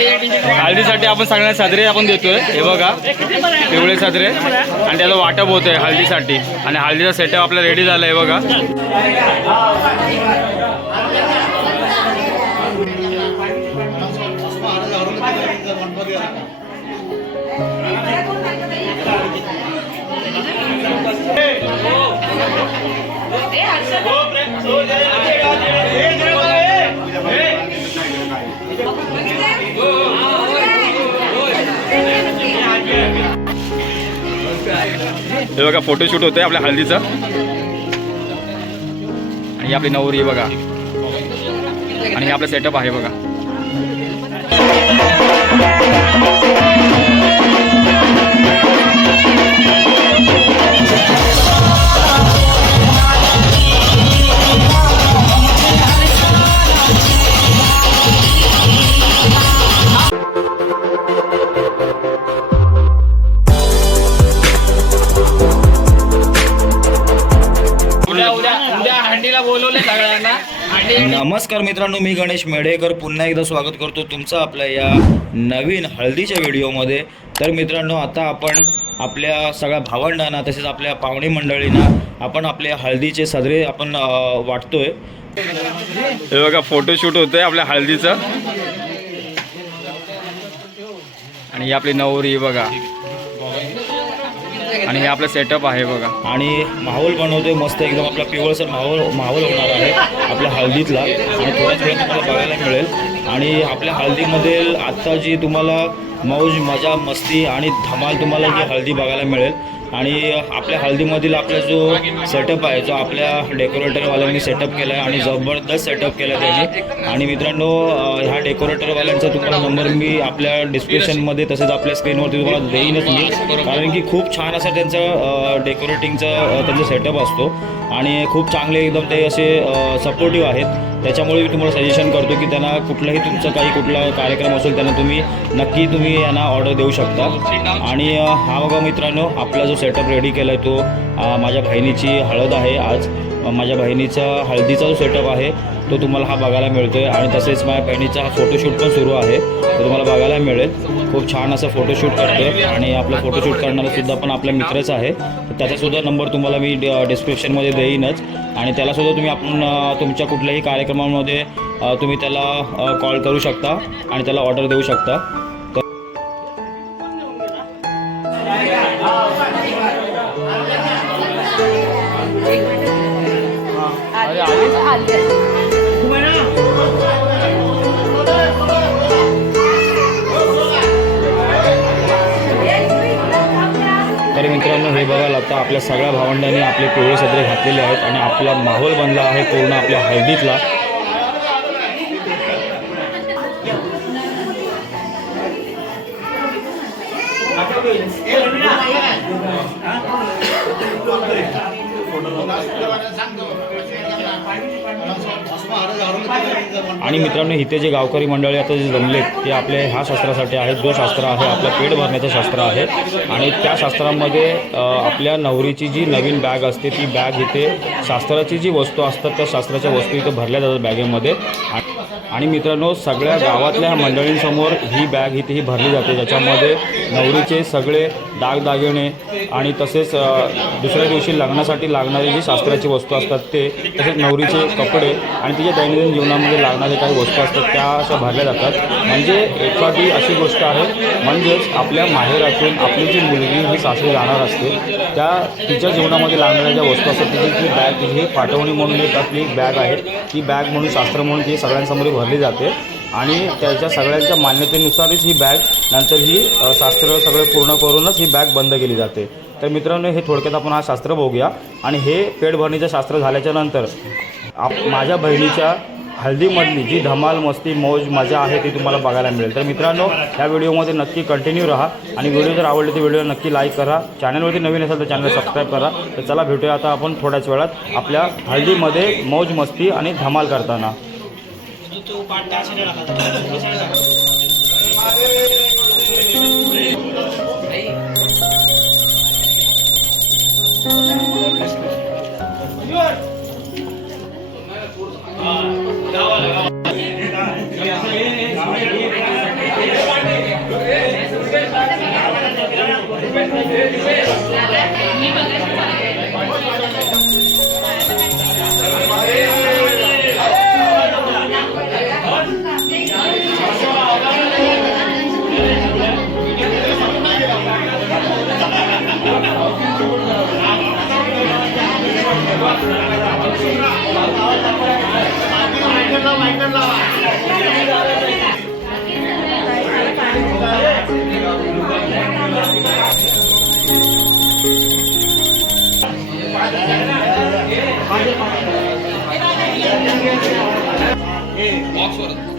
हळदीसाठी आपण सगळ्यांना साजरे आपण देतोय, हे बघा पिवळे साजरे, आणि त्याचं वाटप होतंय हळदीसाठी. आणि हळदीचा सेटअप आपला रेडी झाला आहे बघा. हे बघा फोटोशूट होतंय आपल्या हळदीचं. आणि आपली नवरी बघा, आणि हे आपलं सेटअप आहे बघा. नमस्कार मित्रांनो, मी गणेश मेढेकर पुन्हा एकदा स्वागत करतो तुमचं आपल्या या नवीन हळदीच्या व्हिडिओमध्ये. तर मित्रांनो, आता आपण आपल्या सगळ्या भावंडांना तसेच आपल्या पाहुणे मंडळींना आपण आपल्या हळदीचे सदरे आपण वाटतोय. हे बघा फोटोशूट होतंय आपल्या हळदीचं. आणि ही आपली नवरी बघा, आणि हे आपलं सेटअप आहे बघा. आणि माहोल बनवतोय मस्त एकदम आपला पिवळसर माहोल होणार आहे आपल्या हळदीतला, आणि थोड्याच वेळात तुम्हाला बघायला मिळेल. आणि आपल्या हळदीमध्ये आत्ता जी तुम्हाला मौज मजा मस्ती आणि धमाल तुम्हाला जी हळदी बघायला मिळेल. आणि आपल्या हळदीमधील आपला जो सेटअप आहे, जो आपल्या डेकोरेटरवाल्यांनी सेटअप केला आहे, आणि जबरदस्त सेटअप केला आहे त्यांनी. आणि मित्रांनो, ह्या डेकोरेटरवाल्यांचा तुम्हाला नंबर मी आपल्या डिस्क्रिप्शनमध्ये तसेच आपल्या स्क्रीनवरती तुम्हाला देईनच मी, कारण की खूप छान असं त्यांचं डेकोरेटिंगचा त्यांचा सेटअप असतो, आणि खूप चांगले एकदम ते असे सपोर्टिव्ह आहेत. त्याच्यामुळे मी तुम्हाला सजेशन करतो की त्यांना कुठलाही तुमचं कुठला कार्यक्रम असेल त्यांना तुम्ही नक्की यांना ऑर्डर देऊ शकता. आणि हा बघा मित्रांनो, आपला जो सेटअप रेडी केला आहे तो माझ्या बहिणीची हळद आहे आज. माझ्या बहिणीचा हळदीचा जो सेटअप आहे तो तुम्हाला हा बघायला मिळतो आहे. आणि तसेच माझ्या बहिणीचा हा फोटोशूट पण सुरू आहे, तो तुम्हाला बघायला मिळेल. खूप छान असं फोटोशूट करते, आणि आपलं फोटोशूट करणारंसुद्धा पण आपल्या मित्रच आहे. तर त्याचासुद्धा नंबर तुम्हाला मी डिस्क्रिप्शनमध्ये देईनच. आणि त्यालासुद्धा तुम्ही आपण तुमच्या कुठल्याही कार्यक्रमामध्ये तुम्ही त्याला कॉल करू शकता आणि त्याला ऑर्डर देऊ शकता. तर मित्रांनो, हे बघाल आता आपल्या सगळ्या भावंडांनी आपले पिवळे सदरे घातलेले आहेत, आणि आपला माहोल बनला आहे पूर्ण आपल्या हळदीतला. आणि मित्रांनो, इथे जे गावकरी मंडळी आता जे जमलेत ते आपले ह्या शास्त्रासाठी आहेत. जो शास्त्र आहे आपलं पेट भरण्याचं शास्त्र आहे, आणि त्या शास्त्रामध्ये आपल्या नवरीची जी नवीन बॅग असते ती बॅग इथे शास्त्राची जी वस्तू असतात त्या शास्त्राच्या वस्तू इथे भरल्या जातात बॅगेमध्ये. आणि मित्रांनो, सगळ्या गावातल्या मंडळींसमोर ही बॅग इथे भरली जाते, ज्याच्यामध्ये नवरीचे सगळे दागदागिने आणि तसेच दुसऱ्या दिवशी लग्नासाठी लागणारी जी शास्त्राची वस्तू असतात ते, तसेच नवरीचे कपडे आणि तिच्या दैनंदिन जीवनामध्ये लागणारे काही वस्तू असतात त्या अशा भरल्या जातात. म्हणजे एखादी अशी गोष्ट आहे, म्हणजेच आपल्या माहेरातून आपली जी मुलगी ही सासरी जाणार असते त्या तिच्या जीवनामध्ये लागणाऱ्या ज्या वस्तू असतात तिची ती बॅग, ही पाठवणी म्हणून एक आपली बॅग आहे, ती बॅग म्हणून शास्त्र म्हणून ती सगळ्यांसमोर भरली जाते. आणि त्याच्या सगळ्यांच्या मान्यतेनुसारच ही बॅग नंतर ही शास्त्र सगळे पूर्ण करूनच ही बॅग बंद केली जाते. तर मित्रांनो, हे थोडक्यात आपण हा शास्त्र बघूया. आणि हे पेट भरणीचं शास्त्र झाल्याच्या नंतर माझ्या बहिणीच्या हळदीमधली जी धमाल मस्ती मौज मजा आहे ती तुम्हाला बघायला मिळेल. तर मित्रांनो, या व्हिडिओमध्ये नक्की कंटिन्यू राहा, आणि व्हिडिओ जर आवडले तर व्हिडिओ नक्की लाईक करा. चॅनलवरती नवीन असेल तर चॅनल सबस्क्राईब करा. तर चला भेटूया आता आपण थोड्याच वेळात आपल्या हळदीमध्ये मौज मस्ती आणि धमाल करताना.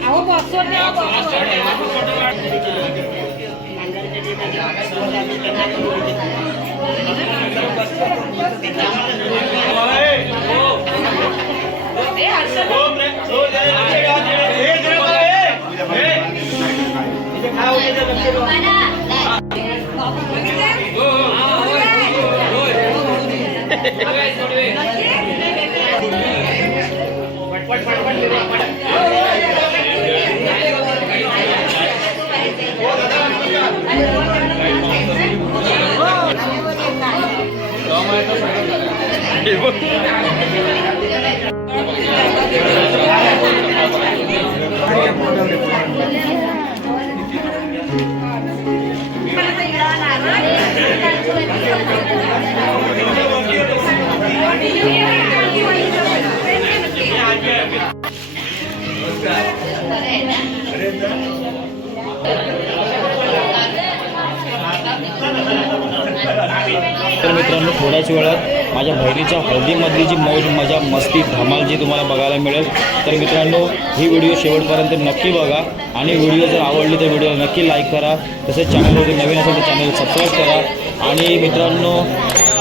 अहो बॉक्सवर द्या तर मित्रांनो थोड्याच वेळात माझ्या बहिणीच्या हळदीमधली जी मौज मजा मस्ती धमाल जी तुम्हाला बघायला मिळेल. तर मित्रांनो ही व्हिडिओ शेवटपर्यंत नक्की बघा आणि व्हिडिओ जर आवडली तर व्हिडिओला नक्की लाईक करा. तसेच चॅनलवरती नवीन असेल तर चॅनल सबस्क्राईब करा आणि मित्रांनो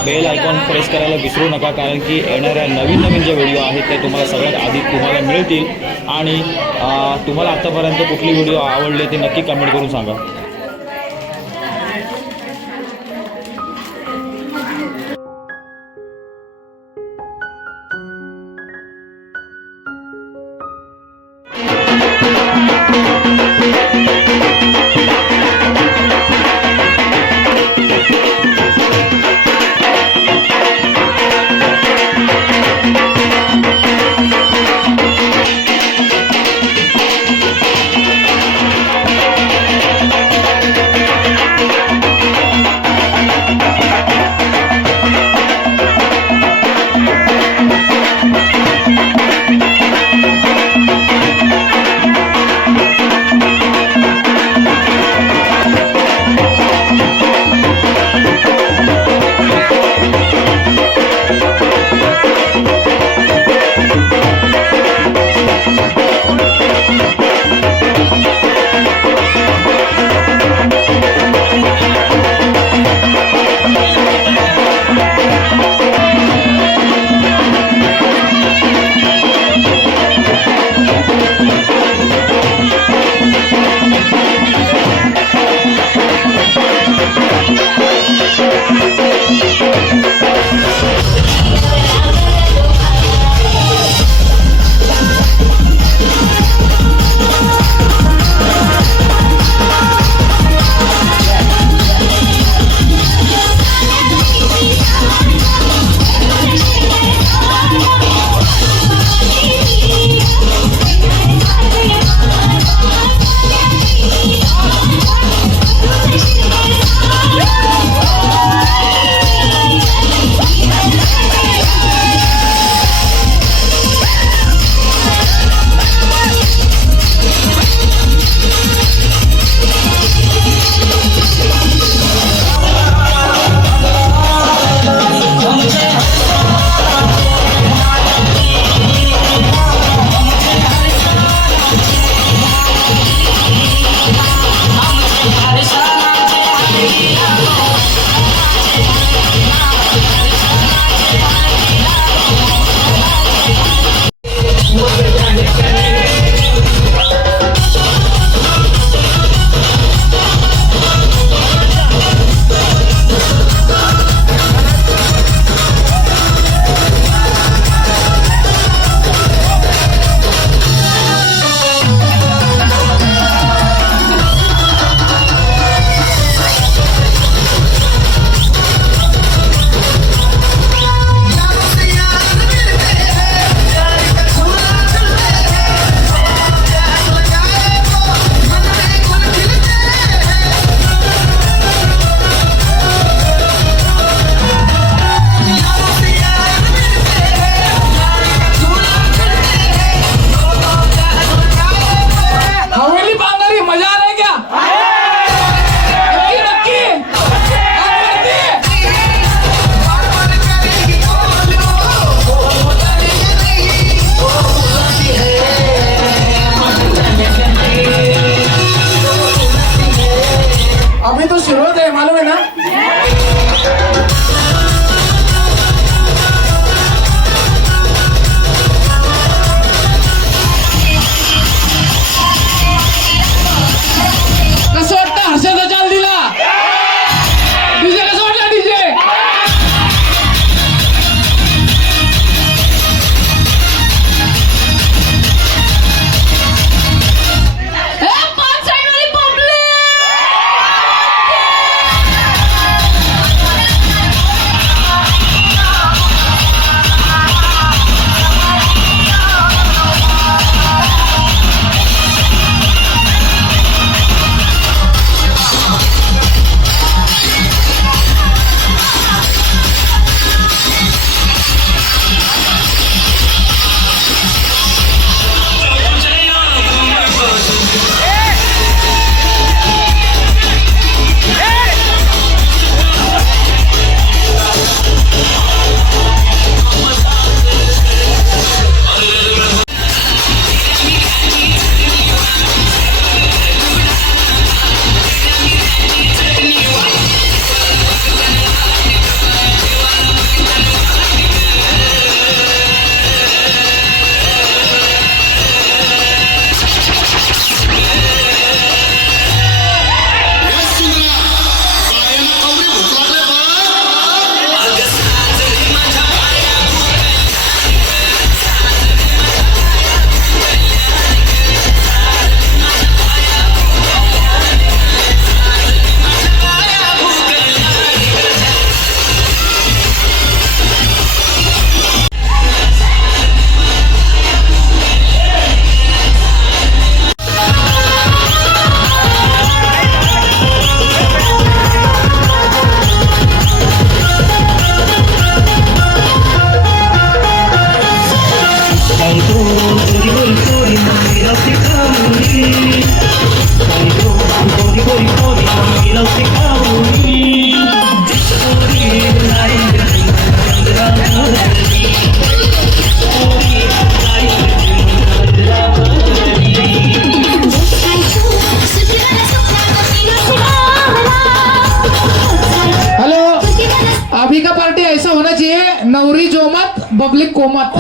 बेल आयकॉन प्रेस करायला विसरू नका, कारण की येणाऱ्या नवीन जे व्हिडिओ आहेत ते तुम्हाला सगळ्यात आधी तुम्हाला मिळतील. आणि तुम्हाला आत्तापर्यंत कुठली व्हिडिओ आवडली ते नक्की कमेंट करून सांगा. स्वामी तो शिरोळ है, मालूम है ना? कसं वाटतं हर्षदा चाल दिला? डीजे कसं वाटला डीजे? अभी का पार्टी ऐसा होना चाहिए, नवरी जो मत पब्लिक को मत।